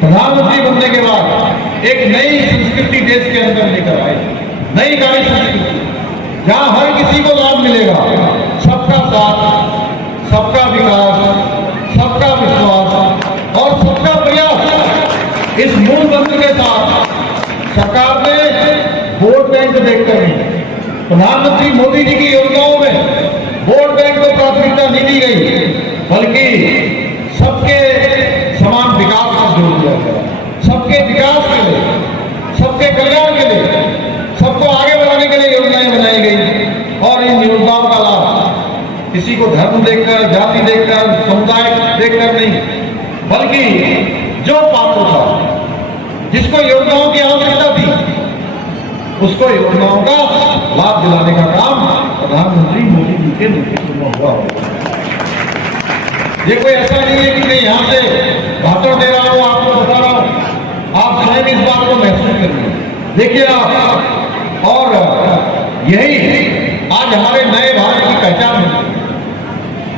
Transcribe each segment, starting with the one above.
प्रधानमंत्री बनने के बाद एक नई संस्कृति देश के अंदर लेकर आए, नई कार्य संस्कृति, जहां हर किसी को लाभ मिलेगा, सबका साथ, सबका विकास, सबका विश्वास और सबका प्रयास। इस मूल मंत्र के साथ सरकार ने वोट बैंक देखकर नहीं, प्रधानमंत्री मोदी जी की योजनाओं में वोट बैंक को प्राथमिकता नहीं दी गई, बल्कि सबके समान विकास पर जोर दिया गया, सबके विकास के लिए, सबके कल्याण के लिए, सबको आगे बढ़ाने के लिए योजनाएं बनाई गई। और इन योजनाओं का लाभ किसी को धर्म देखकर, जाति देखकर, समुदाय देखकर नहीं, बल्कि जो पात्र था, जिसको योजनाओं की आवश्यकता थी, उसको योजनाओं का लाभ दिलाने का काम प्रधानमंत्री मोदी जी के नेतृत्व में हुआ। ये कोई ऐसा नहीं है कि मैं यहाँ से भाषण दे रहा हूँ, आपको बता रहा हूँ, आप स्वयं इस बात को महसूस करिए, देखिए आप। और यही आज हमारे नए भारत की पहचान है।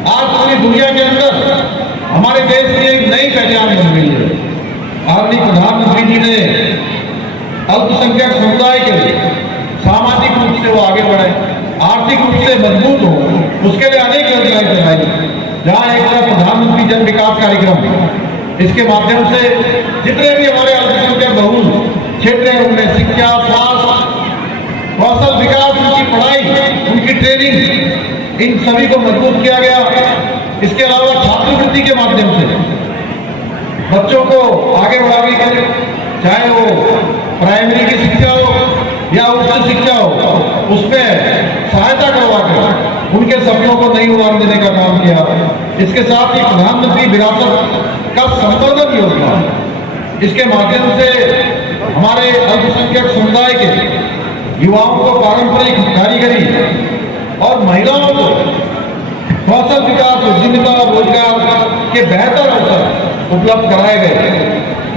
आज पूरी दुनिया के अंदर हमारे देश की एक नई पहचान बन गई है। आदरणीय प्रधानमंत्री जी ने अल्पसंख्यक समुदाय के लिए सामाजिक रूप से वो आगे बढ़े, आर्थिक रूप से मजबूत हो, उसके लिए अनेक योजनाएं चलाई। जहां एक तरफ प्रधानमंत्री जन विकास कार्यक्रम, इसके माध्यम से जितने भी हमारे अल्पसंख्यक बहुल क्षेत्र हैं उनमें शिक्षा, स्वास्थ्य, कौशल विकास, उनकी पढ़ाई, उनकी ट्रेनिंग, इन सभी को मजबूत किया गया। इसके अलावा छात्रवृत्ति के माध्यम से बच्चों को आगे बढ़ाने के लिए, चाहे वो प्राइमरी की शिक्षा हो या उच्च शिक्षा हो, उसमें सहायता करवा कर उनके सपनों को नई उड़ान देने का काम किया। इसके साथ ही प्रधानमंत्री विरासत का संवर्धन योजना, इसके माध्यम से हमारे अल्पसंख्यक समुदाय के युवाओं को पारंपरिक कारीगरी और महिलाओं को कौशल विकास, उद्यमिता, रोजगार के बेहतर अवसर उपलब्ध कराए गए।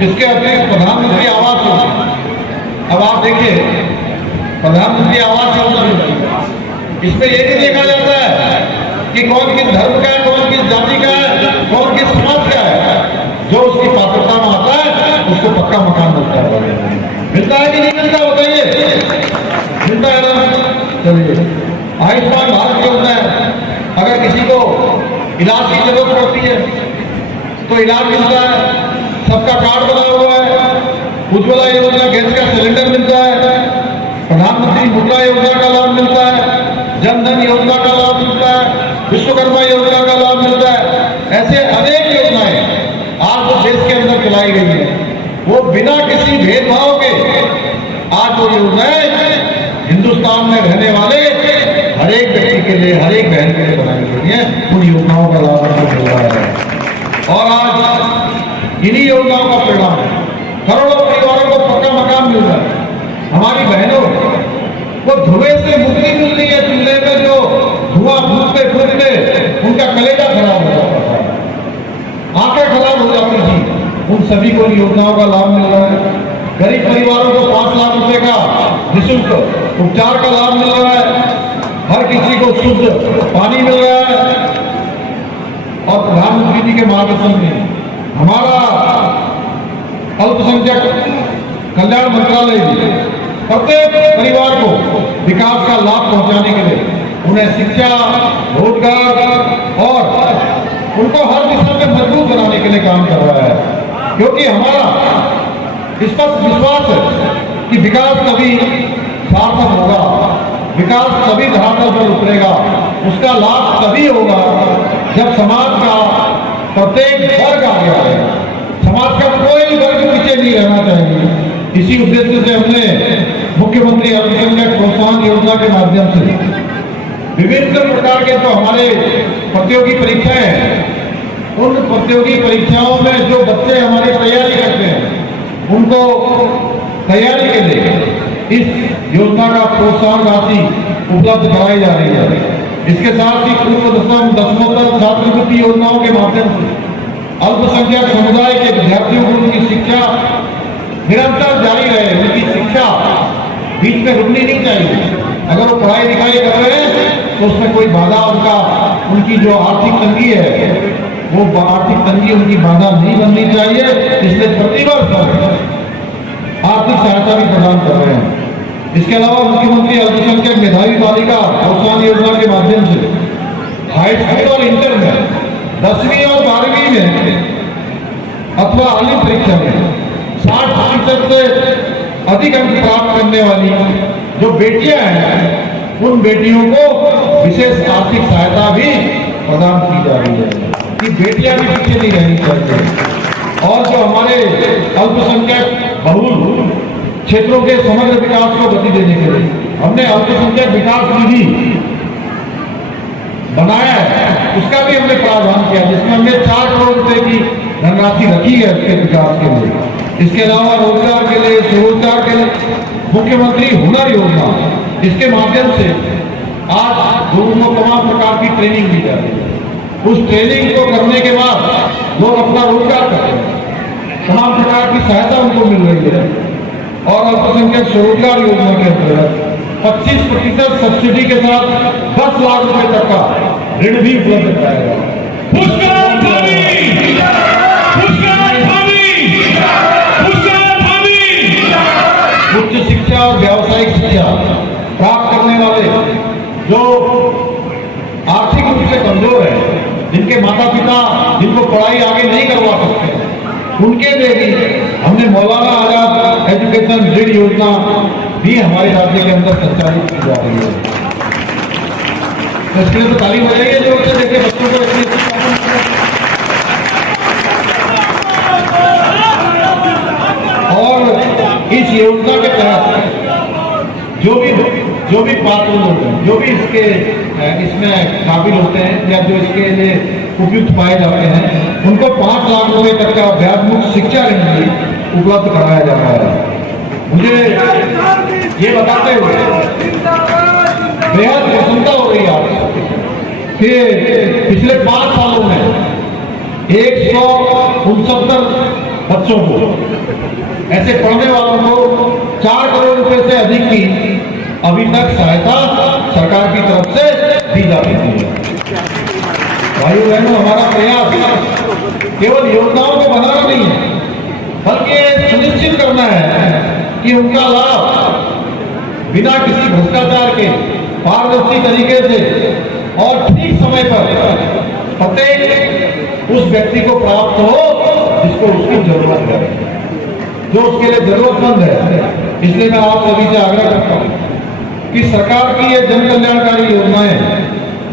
इसके अतिरिक्त प्रधानमंत्री आवास योजना, अब आप देखिए प्रधानमंत्री आवास योजना, इसमें ये नहीं देखा जाता है कि कौन किस धर्म का है, कौन किस जाति का है, कौन किस समाज का है। जो उसकी पात्रता में आता है उसको पक्का मकान मिलता है। मिलता है कि नहीं मिलता, बताइए? मिलता है ना? चलिए, आयुष्मान भारत योजना है, अगर किसी को इलाज की जरूरत पड़ती है तो इलाज मिलता है, सबका कार्ड बना हुआ है। उज्ज्वला योजना, गैस का सिलेंडर मिलता है, प्रधानमंत्री मुद्रा योजना का लाभ मिलता है, जन धन योजना का लाभ मिलता है, विश्वकर्मा योजना का लाभ मिलता है। ऐसे अनेक योजनाएं आज जो देश के अंदर चलाई गई है, वो बिना किसी भेदभाव के आज वो योजनाएं हिंदुस्तान में रहने वाले हर एक व्यक्ति के लिए, हर एक बहन के लिए बनाई गई है। उन योजनाओं का लाभ हमको मिल रहा है और आज इन्हीं योजनाओं का परिणाम करोड़ों परिवारों को पक्का मकान मिल रहा है। हमारी बहनों को धुएं से मुक्ति मिल रही है। चूल्हे में जो धुआं फूकते फूकते उनका कलेजा खराब हो जाता था, आंखें खराब हो जाती थी, उन सभी को इन योजनाओं का लाभ मिल रहा है। गरीब परिवारों को 5 लाख रुपए का निःशुल्क उपचार का लाभ मिल रहा है। हर किसी को शुद्ध पानी मिल रहा है। और प्रधानमंत्री जी के मार्गदर्शन में हमारा अल्पसंख्यक कल्याण मंत्रालय भी प्रत्येक परिवार को विकास का लाभ पहुंचाने के लिए उन्हें शिक्षा, रोजगार और उनको हर दिशा में मजबूत बनाने के लिए काम कर रहा है। क्योंकि हमारा स्पष्ट विश्वास है कि विकास कभी सार्थक होगा, विकास तभी धरातल पर उतरेगा, उसका लाभ तभी होगा जब समाज का प्रत्येक वर्ग आगे आएगा। समाज का कोई वर्ग पीछे नहीं रहना चाहिए। इसी उद्देश्य से हमने मुख्यमंत्री अल्पसंख्यक प्रोत्साहन योजना के माध्यम से विभिन्न प्रकार के जो हमारे प्रतियोगी परीक्षाएं हैं, उन प्रतियोगी परीक्षाओं में जो बच्चे हमारे तैयारी करते हैं, उनको तैयारी के लिए इस योजना का प्रोत्साहन राशि उपलब्ध कराई जा रही है। इसके साथ ही पूर्व दसमोत्तर छात्रवृत्ति योजनाओं के माध्यम से अल्पसंख्यक समुदाय के विद्यार्थियों को उनकी शिक्षा निरंतर जारी रहे। उनकी शिक्षा बीच में रुकनी नहीं चाहिए। अगर वो पढ़ाई लिखाई कर रहे हैं तो उसमें कोई बाधा उनकी जो आर्थिक तंगी है, वो आर्थिक तंगी उनकी बाधा नहीं बननी चाहिए। इसलिए प्रतिवर्ष सहायता भी प्रदान कर रहे हैं। इसके अलावा मुख्यमंत्री अल्पसंख्यक मेधावी बालिका प्रोत्साहन योजना के माध्यम से हाई स्कूल और इंटर में 10वीं और 12वीं में अथवा आलिम परीक्षा में 60% से अधिक अंक प्राप्त करने वाली जो बेटियां हैं उन बेटियों को विशेष आर्थिक सहायता भी प्रदान की जा रही है कि बेटियां भी पीछे नहीं रहनी चाहिए। और जो हमारे अल्पसंख्यक बहुल क्षेत्रों के समग्र विकास को गति देने के लिए हमने अल्पसंख्यक विकास निधि बनाया है, उसका भी हमने प्रावधान किया जिसमें हमने 4 करोड़ रुपए की धनराशि रखी है उसके विकास के लिए। इसके अलावा रोजगार के लिए, स्वरोजगार के लिए मुख्यमंत्री हुनर योजना, इसके माध्यम से आज लोगों को तमाम प्रकार की ट्रेनिंग दी जा रही है। उस ट्रेनिंग को करने के बाद लोग अपना रोजगार कर रहे हैं, तमाम प्रकार की सहायता उनको मिल रही है। और अल्पसंख्यक स्वरोजगार योजना के अंतर्गत 25% सब्सिडी के साथ 10 लाख रुपए तक का ऋण भी उपलब्ध कराया उच्च शिक्षा और व्यावसायिक शिक्षा प्राप्त करने वाले जो आर्थिक रूप से कमजोर है, जिनके माता पिता जिनको पढ़ाई आगे नहीं करवा सकते, उनके लिए भी हमने मौलाना आजाद एजुकेशन ऋण योजना भी हमारे राज्य के अंदर संचालित की जा रही है। तो इसके लिए तो ताली बजाइए जो उसे देखे बच्चों को और इस योजना के तहत जो भी पात्र लोग हैं, जो भी इसमें काबिल होते हैं या जो इसके लिए उपयुक्त पाए जाते हैं, उनको 5 लाख रुपए तक का ब्याज मुक्त शिक्षा ऋण भी उपलब्ध कराया जा रहा है। मुझे ये बताते हुए बेहद प्रसन्नता हो रही है कि पिछले 5 सालों में 169 बच्चों को, ऐसे पढ़ने वालों को 4 करोड़ रुपए से अधिक की अभी तक सहायता सरकार की तरफ से दी जा रही है। भाइयों बहनों, हमारा प्रयास केवल योजनाओं को बनाना नहीं है, बल्कि सुनिश्चित करना है कि उनका लाभ बिना किसी भ्रष्टाचार के पारदर्शी तरीके से और ठीक समय पर प्रत्येक उस व्यक्ति को प्राप्त हो जिसको उसकी जरूरत है, जो उसके लिए जरूरतमंद है। इसलिए मैं आप सभी से आग्रह करता हूं कि सरकार की ये जन कल्याणकारी योजनाएं,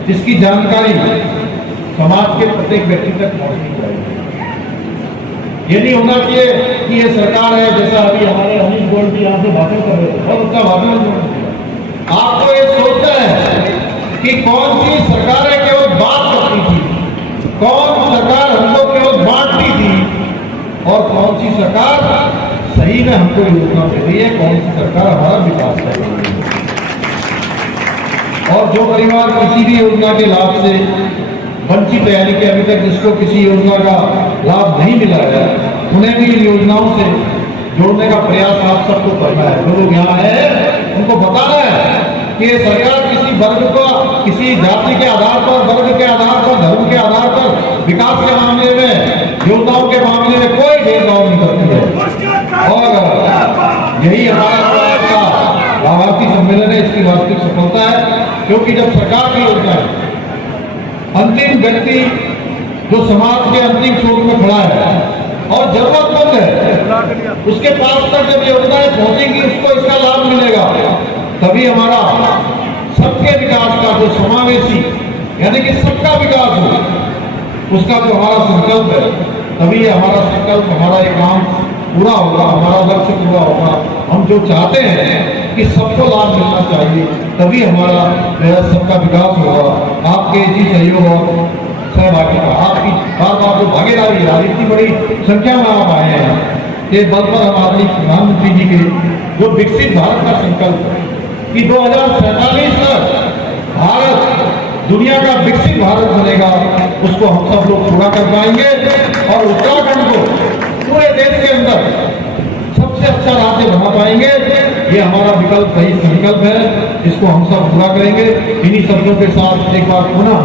इसकी जानकारी समाज के प्रत्येक व्यक्ति तक पहुंचनी चाहिए। ये नहीं होना चाहिए कि ये सरकार है, जैसा अभी हमारे अनिल गोयल जी यहाँ से भाषण कर रहे हैं, बहुत अच्छा भाषण। आपको ये सोचना है कि कौन सी सरकारें केवल बात करती थी, कौन सरकार हमको केवल बांटती थी और कौन सी सरकार सही में हमको योजना दे रही है, कौन सी सरकार हमारा विकास कर रही है। और जो परिवार किसी भी योजना के लाभ से वंचित है, यानी कि अभी तक जिसको किसी योजना का लाभ नहीं मिला है, उन्हें भी इन योजनाओं से जोड़ने का प्रयास आप सबको करना है। जो लोग यहाँ है उनको बताना है कि ये सरकार किसी वर्ग को, किसी जाति के आधार पर, वर्ग के आधार पर, धर्म के आधार पर विकास के मामले में, योजनाओं के मामले में कोई भेदभाव नहीं करती है। और यही हमारा प्रयास का लाभार्थी सम्मेलन है, इसकी वास्तविक सफलता है। क्योंकि जब सरकार की योजना है, अंतिम व्यक्ति जो समाज के अंतिम छोर में खड़ा है और जरूरतमंद है, उसके पास तक जब योजनाएं पहुंचेंगी, उसको इसका लाभ मिलेगा, तभी हमारा सबके विकास का जो समावेशी, यानी कि सबका विकास हो, उसका जो हमारा संकल्प है, तभी हमारा संकल्प, हमारा ये काम पूरा होगा, हमारा लक्ष्य पूरा होगा। हम जो चाहते हैं कि सबको लाभ मिलना चाहिए, तभी हमारा सबका विकास होगा। आपके इसी सहयोग और सहभागिता, आपकी बार बार जो भागीदारी है, इतनी बड़ी संख्या में आप आए हैं, ये बल पर हम आदरणीय प्रधानमंत्री जी के जो विकसित भारत का संकल्प है कि 2047 तक भारत दुनिया का विकसित भारत बनेगा, उसको हम सब लोग पूरा कर पाएंगे और उत्तराखंड को पूरे देश के अंदर सबसे अच्छा राज्य बना पाएंगे। ये हमारा विकल्प, सही संकल्प है, इसको हम सब पूरा करेंगे। इन्हीं शब्दों के साथ एक बार पुनः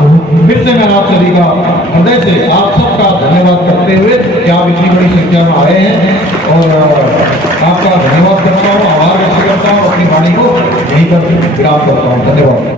फिर से मैं आप सभी का हृदय से आप सबका धन्यवाद करते हुए कि आप इतनी बड़ी संख्या में आए हैं, और आपका धन्यवाद करते यहीं पर विराम करता हूँ। धन्यवाद।